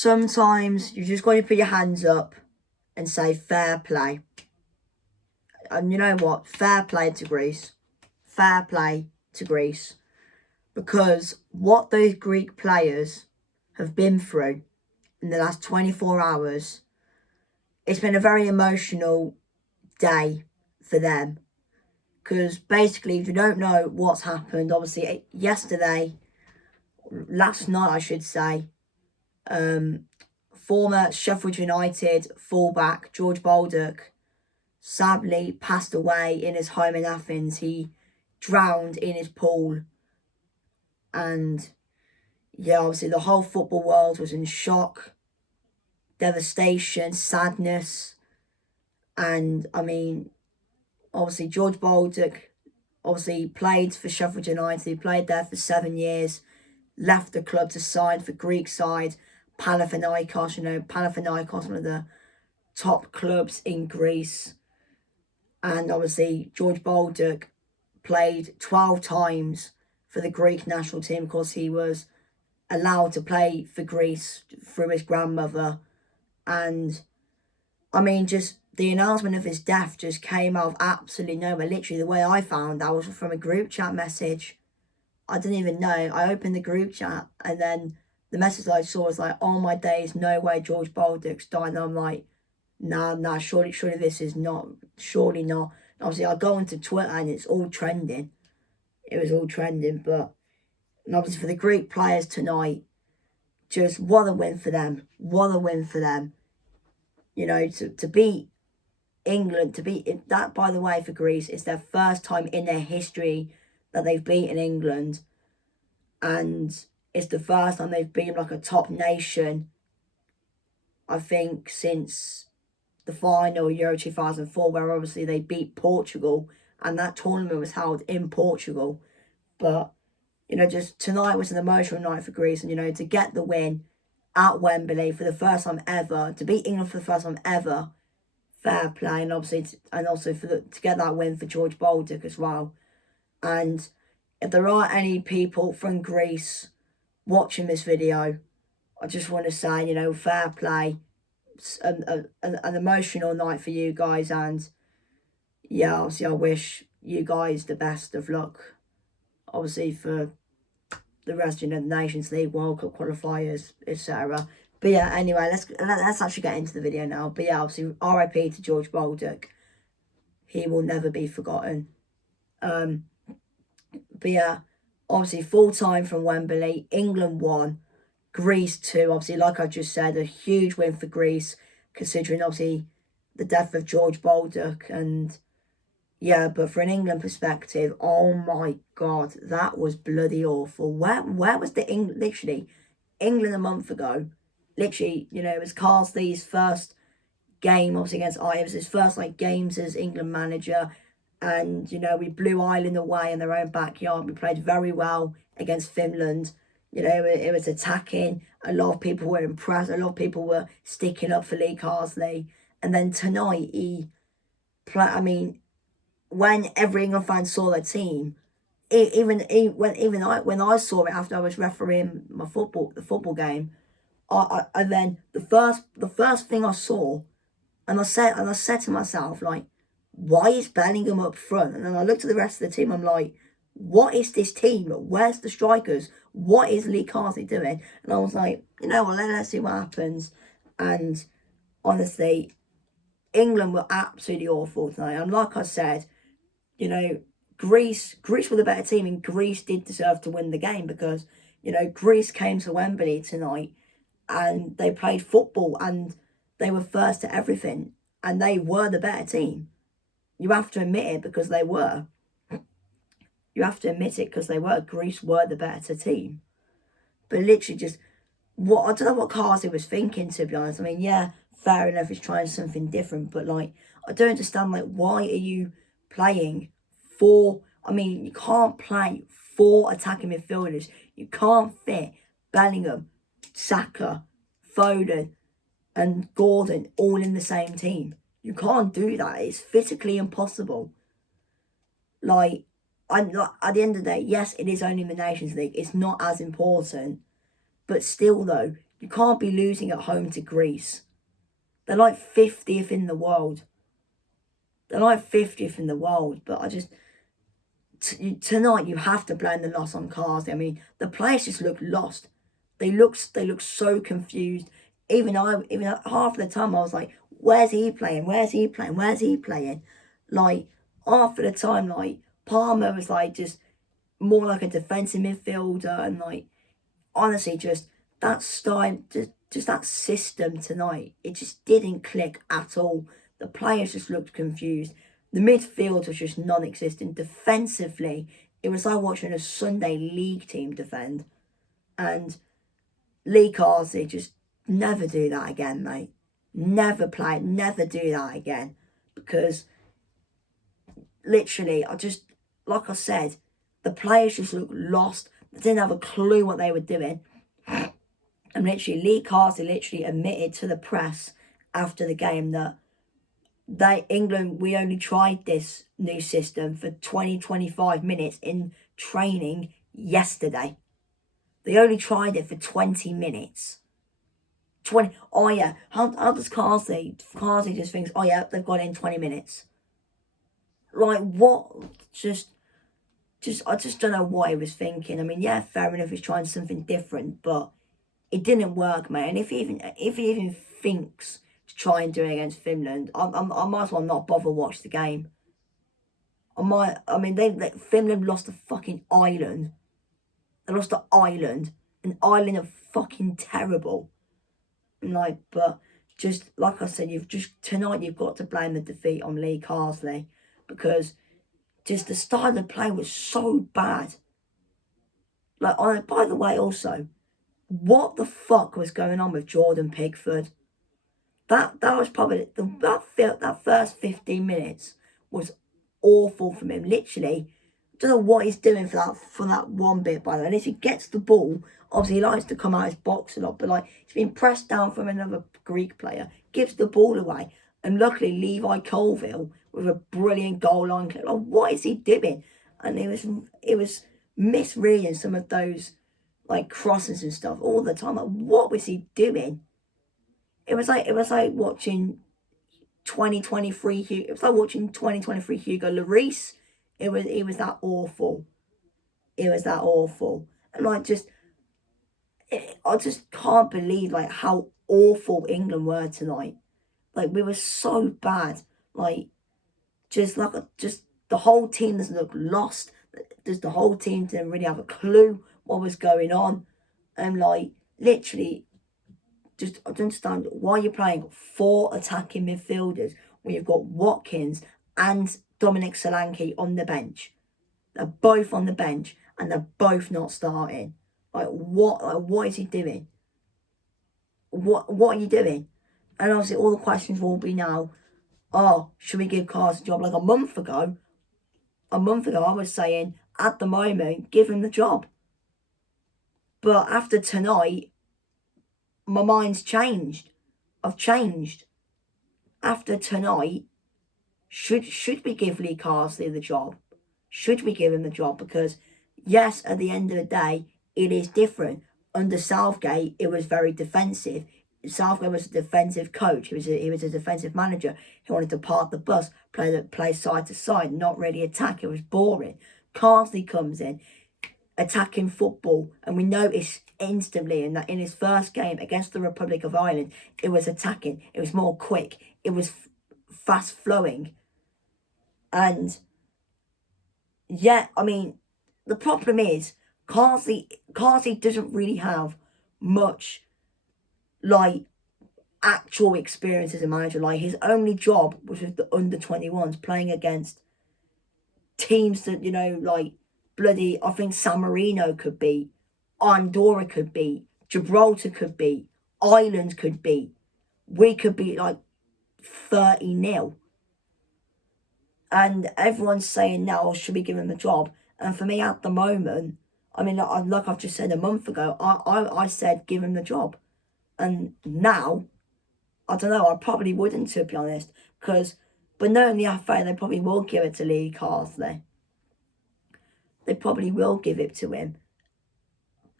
sometimes you just got to put your hands up and say fair play. And you know what? Fair play to Greece. Fair play to Greece. Because what those Greek players have been through in the last 24 hours, it's been a very emotional day for them. Because basically, if you don't know what's happened, obviously last night I should say, former Sheffield United fullback George Baldock sadly passed away in his home in Athens. He drowned in his pool. And yeah, obviously the whole football world was in shock, devastation, sadness. And I mean, obviously George Baldock obviously played for Sheffield United. He played there for 7 years, left the club to sign for Greek side Panathinaikos. You know, Panathinaikos, one of the top clubs in Greece. And obviously George Baldock played 12 times for the Greek national team because he was allowed to play for Greece through his grandmother. And I mean, just the announcement of his death just came out of absolutely nowhere. Literally, the way I found that was from a group chat message. I didn't even know. I opened the group chat and then the message I saw was like, "Oh my days, no way George Baldock's died." And I'm like, nah, surely this is not, surely not. And obviously, I go onto Twitter and it's all trending. It was all trending, but and obviously for the Greek players tonight, just what a win for them. What a win for them. You know, to beat England, to beat that, by the way, for Greece, it's their first time in their history that they've beaten England. And it's the first time they've beaten like a top nation, I think, since the final Euro 2004, where obviously they beat Portugal. And that tournament was held in Portugal. But, you know, just tonight was an emotional night for Greece. And, you know, to get the win at Wembley for the first time ever, to beat England for the first time ever, fair play. And obviously, also to get that win for George Baldock as well. And if there are any people from Greece watching this video, I just want to say, you know, fair play. It's an emotional night for you guys. And yeah, obviously I wish you guys the best of luck, obviously, for the rest of the Nations League, World Cup qualifiers, etc. But yeah, anyway, let's actually get into the video now. But yeah, obviously, RIP to George Baldock. He will never be forgotten. But yeah, obviously, full time from Wembley. England won, Greece 2. Obviously, like I just said, a huge win for Greece, considering obviously the death of George Baldock. And yeah, but for an England perspective, oh my God, that was bloody awful. Where was the England? Literally, England a month ago. Literally, you know, it was Carsley's first game, obviously, against Ireland. It was his first games as England manager. And, you know, we blew Ireland away in their own backyard. We played very well against Finland. You know, it was attacking. A lot of people were impressed. A lot of people were sticking up for Lee Carsley. And then tonight, when every England fan saw their team, when I saw it after I was refereeing the football game, and then the first thing I saw, and I said to myself, like, why is Bellingham up front? And then I looked at the rest of the team. I'm like, what is this team? Where's the strikers? What is Lee Carsley doing? And I was like, you know what? Let's see what happens. And honestly, England were absolutely awful tonight. And like I said, you know, Greece were the better team, and Greece did deserve to win the game because, you know, Greece came to Wembley tonight and they played football and they were first to everything and they were the better team. You have to admit it because they were. You have to admit it because they were. Greece were the better team. But literally just, I don't know what Carsley was thinking, to be honest. I mean, yeah, fair enough, he's trying something different, but I don't understand, why are you playing you can't play 4 attacking midfielders. You can't fit Bellingham, Saka, Foden and Gordon all in the same team. You can't do that. It's physically impossible. At the end of the day, yes, it is only the Nations League. It's not as important. But still, though, You can't be losing at home to Greece. They're like 50th in the world. They're like 50th in the world. But I just... tonight you have to blame the loss on Carsley. I mean, the players just look lost. They look so confused. Even half the time I was like, where's he playing? Where's he playing? Where's he playing? Like, half of the time, like, Palmer was like just more like a defensive midfielder, and like, honestly, just that style, just that system tonight, it just didn't click at all. The players just looked confused. The midfield was just non-existent. Defensively, it was like watching a Sunday League team defend. And Lee Carsley, just never do that again, mate. Never do that again. Because literally, like I said, the players just looked lost. They didn't have a clue what they were doing. And literally, Lee Carsley literally admitted to the press after the game that England, we only tried this new system for 20-25 minutes in training yesterday. They only tried it for 20 minutes. Oh yeah, how does Carsley just thinks, oh yeah, they've got it in 20 minutes. Like, what? I just don't know what he was thinking. I mean, yeah, fair enough, he's trying something different, but it didn't work, mate. And if he even thinks to try and do it against Finland, I might as well not bother watch the game. Finland lost to fucking Ireland. They lost to Ireland, and Ireland are fucking terrible. And like, but just like I said, tonight you've got to blame the defeat on Lee Carsley, because just the style of play was so bad. Like, by the way, also, what the fuck was going on with Jordan Pickford? That was probably that first 15 minutes was awful from him. Literally, don't know what he's doing for that one bit. By the way, and if he gets the ball, obviously he likes to come out his box a lot. But like, he's been pressed down from another Greek player, gives the ball away, and luckily Levi Colville with a brilliant goal line clip. Like, what is he doing? And it was misreading some of those like crosses and stuff all the time. Like, what was he doing? It was like watching 2023 It was like watching 2023 Hugo Lloris. It was that awful. It was that awful. And like, I just can't believe like how awful England were tonight. Like, we were so bad. Like, just the whole team doesn't look lost. Just the whole team didn't really have a clue what was going on. And like, literally, just I don't understand why you're playing 4 attacking midfielders when you've got Watkins and Dominic Solanke on the bench. They're both on the bench and they're both not starting. Like, what is he doing? What are you doing? And obviously all the questions will be now, oh, should we give Carson a job? Like a month ago I was saying, at the moment, give him the job. But after tonight, my mind's changed. I've changed. After tonight, should we give Lee Carsley the job? Should we give him the job? Because yes, at the end of the day, it is different. Under Southgate, it was very defensive. Southgate was a defensive coach. He was a defensive manager. He wanted to park the bus, play side to side, not really attack. It was boring. Carsley comes in, attacking football, and we noticed instantly in his first game against the Republic of Ireland, it was attacking. It was more quick. It was fast flowing. And yeah, I mean, the problem is Carsley doesn't really have much like actual experience as a manager. Like, his only job was with the under-21s, playing against teams that, you know, like bloody, I think San Marino could beat, Andorra could beat, Gibraltar could beat, Ireland could beat. We could beat like 30-0. And everyone's saying now, oh, should we give him the job? And for me at the moment, I mean, like I've just said a month ago, I said give him the job. And now, I don't know, I probably wouldn't, to be honest. But knowing the FA, they probably will give it to Lee Carsley. They probably will give it to him.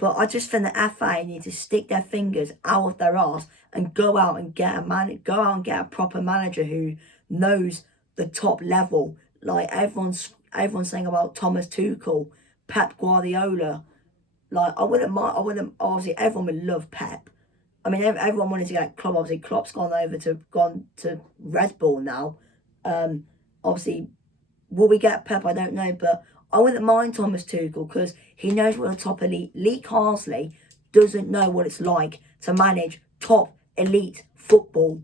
But I just think the FA need to stick their fingers out of their arse and go out and get a proper manager who knows the top level. Like everyone's saying about Thomas Tuchel, Pep Guardiola. Like obviously everyone would love Pep. I mean everyone wanted to get Klopp. Obviously Klopp's gone to Red Bull now. Obviously will we get Pep? I don't know, but I wouldn't mind Thomas Tuchel because he knows what the top elite. Lee Carsley doesn't know what it's like to manage top elite football.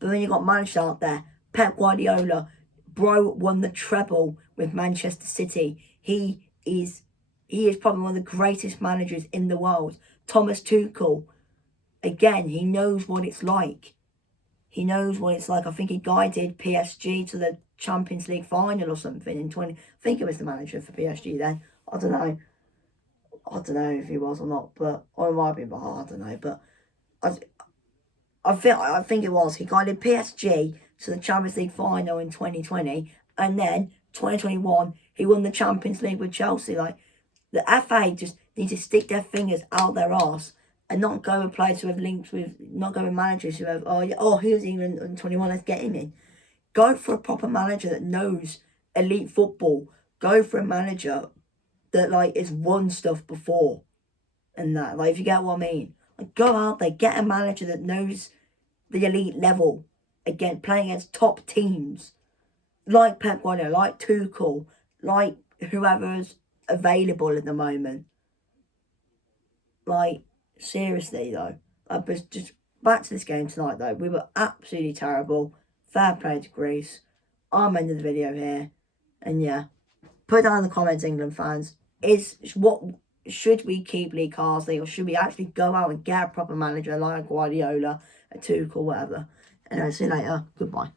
But then you got managers out there. Pep Guardiola, bro, won the treble with Manchester City. He is probably one of the greatest managers in the world. Thomas Tuchel, again, he knows what it's like. He knows what it's like. I think he guided PSG to the Champions League final or something in 20. I think he was the manager for PSG then. I don't know if he was or not, but or it might be, but I don't know. But I think it was. He guided PSG to the Champions League final in 2020, and then 2021 he won the Champions League with Chelsea. Like the FA just need to stick their fingers out their arse and not go with players who have links with, not go with managers who have, who's even on 21, let's get him in. Go for a proper manager that knows elite football. Go for a manager that, like, has won stuff before. And that, like, if you get what I mean. Like, go out there, get a manager that knows the elite level. Again, playing against top teams. Like Pep Guardiola, like Tuchel, like whoever's available at the moment. Like, seriously though, just back to this game tonight though. We were absolutely terrible. Fair play to Greece. I'm ending the video here, and yeah, put down in the comments, England fans. Should we keep Lee Carsley, or should we actually go out and get a proper manager like Guardiola, a Tuchel, whatever? Anyway, see you later. Goodbye.